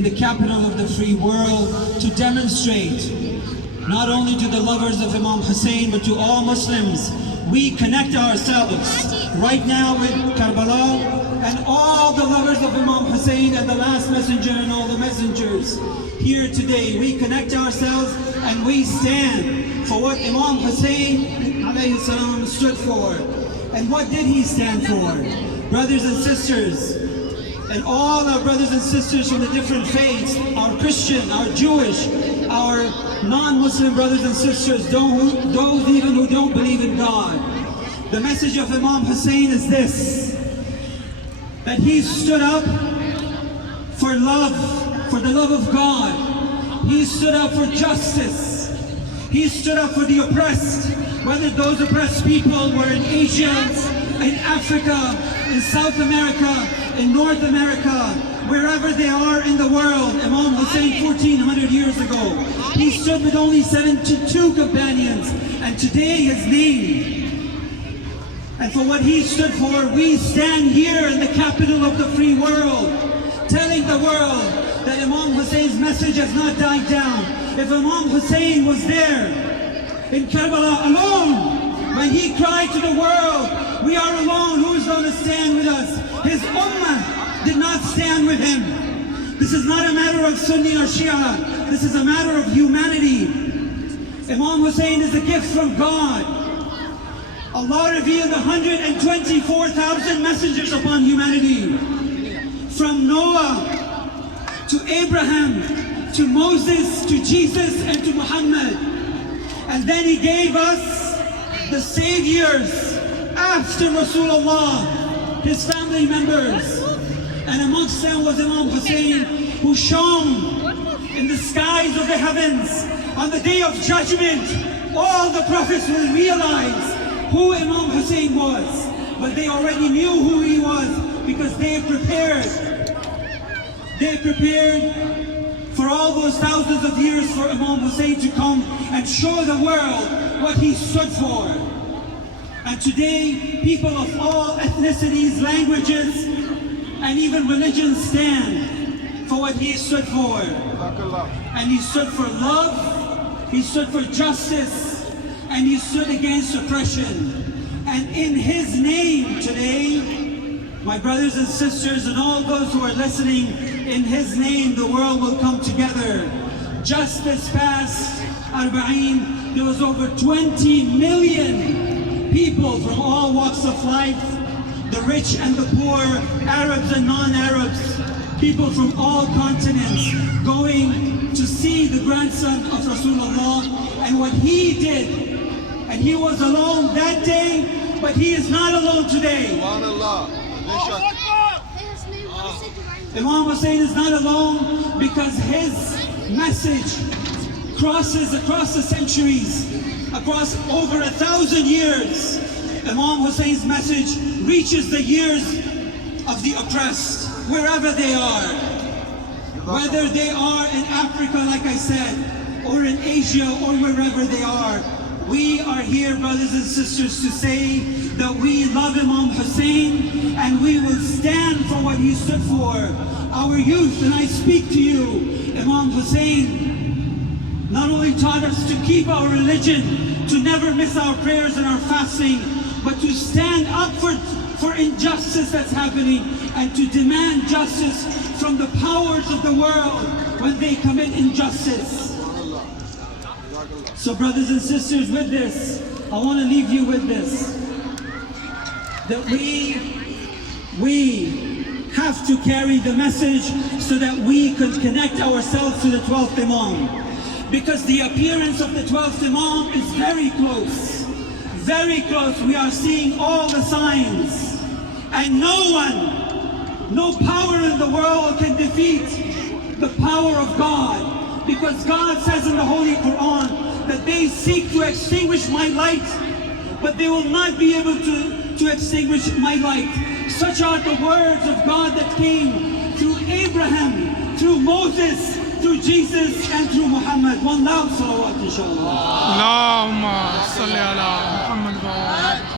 in the capital of the free world to demonstrate not only to the lovers of Imam Hussein but to all Muslims. We connect ourselves right now with Karbala and all the lovers of Imam Hussein and the last messenger and all the messengers here today. We connect ourselves and we stand for what Imam Hussein alayhi salam stood for. And what did he stand for? Brothers and sisters, and all our brothers and sisters from the different faiths, our Christian, our Jewish, our non-Muslim brothers and sisters, those even who don't believe in God. The message of Imam Hussein is this, that he stood up for love, for the love of God. He stood up for justice. He stood up for the oppressed, whether those oppressed people were in Asia, in Africa, in South America, in North America, wherever they are in the world. Imam Hussein 1400 years ago, he stood with only 72 companions, and today his name. And for what he stood for, we stand here in the capital of the free world, telling the world that Imam Hussein's message has not died down. If Imam Hussein was there in Karbala alone, when he cried to the world, we are alone, who is going to stand with us? His ummah did not stand with him. This is not a matter of Sunni or Shia. This is a matter of humanity. Imam Hussein is a gift from God. Allah revealed 124,000 messengers upon humanity. From Noah to Abraham, to Moses, to Jesus, and to Muhammad. And then he gave us the saviors after Rasulullah, his family members. And amongst them was Imam Hussein, who shone in the skies of the heavens. On the day of judgment, all the prophets will realize who Imam Hussein was. But they already knew who he was because they prepared. They prepared for all those thousands of years for Imam Hussein to come and show the world what he stood for. And today, people of all ethnicities, languages, and even religions stand for what he stood for. And he stood for love, he stood for justice, and he stood against oppression. And in his name today, my brothers and sisters and all those who are listening, in his name the world will come together. Just this past Arba'een, there was over 20 million people from all walks of life, the rich and the poor, Arabs and non-Arabs, people from all continents going to see the grandson of Rasulullah and what he did. And he was alone that day, but he is not alone today. Imam Hussein is not alone because his message crosses across the centuries, across over 1,000 years. Imam Hussein's message reaches the ears of the oppressed, wherever they are. Whether they are in Africa, like I said, or in Asia, or wherever they are. We are here, brothers and sisters, to say that we love Imam Hussein and we will stand for what he stood for. Our youth, and I speak to you, Imam Hussein not only taught us to keep our religion, to never miss our prayers and our fasting, but to stand up for injustice that's happening and to demand justice from the powers of the world when they commit injustice. So brothers and sisters, with this, I want to leave you with this, that we have to carry the message so that we can connect ourselves to the 12th Imam. Because the appearance of the 12th Imam is very close. Very close. We are seeing all the signs. And no one, no power in the world can defeat the power of God. Because God says in the Holy Quran that they seek to extinguish my light, but they will not be able to extinguish my light. Such are the words of God that came through Abraham, through Moses, through Jesus, and through Muhammad. One loud salawat, inshallah. Allahumma salli ala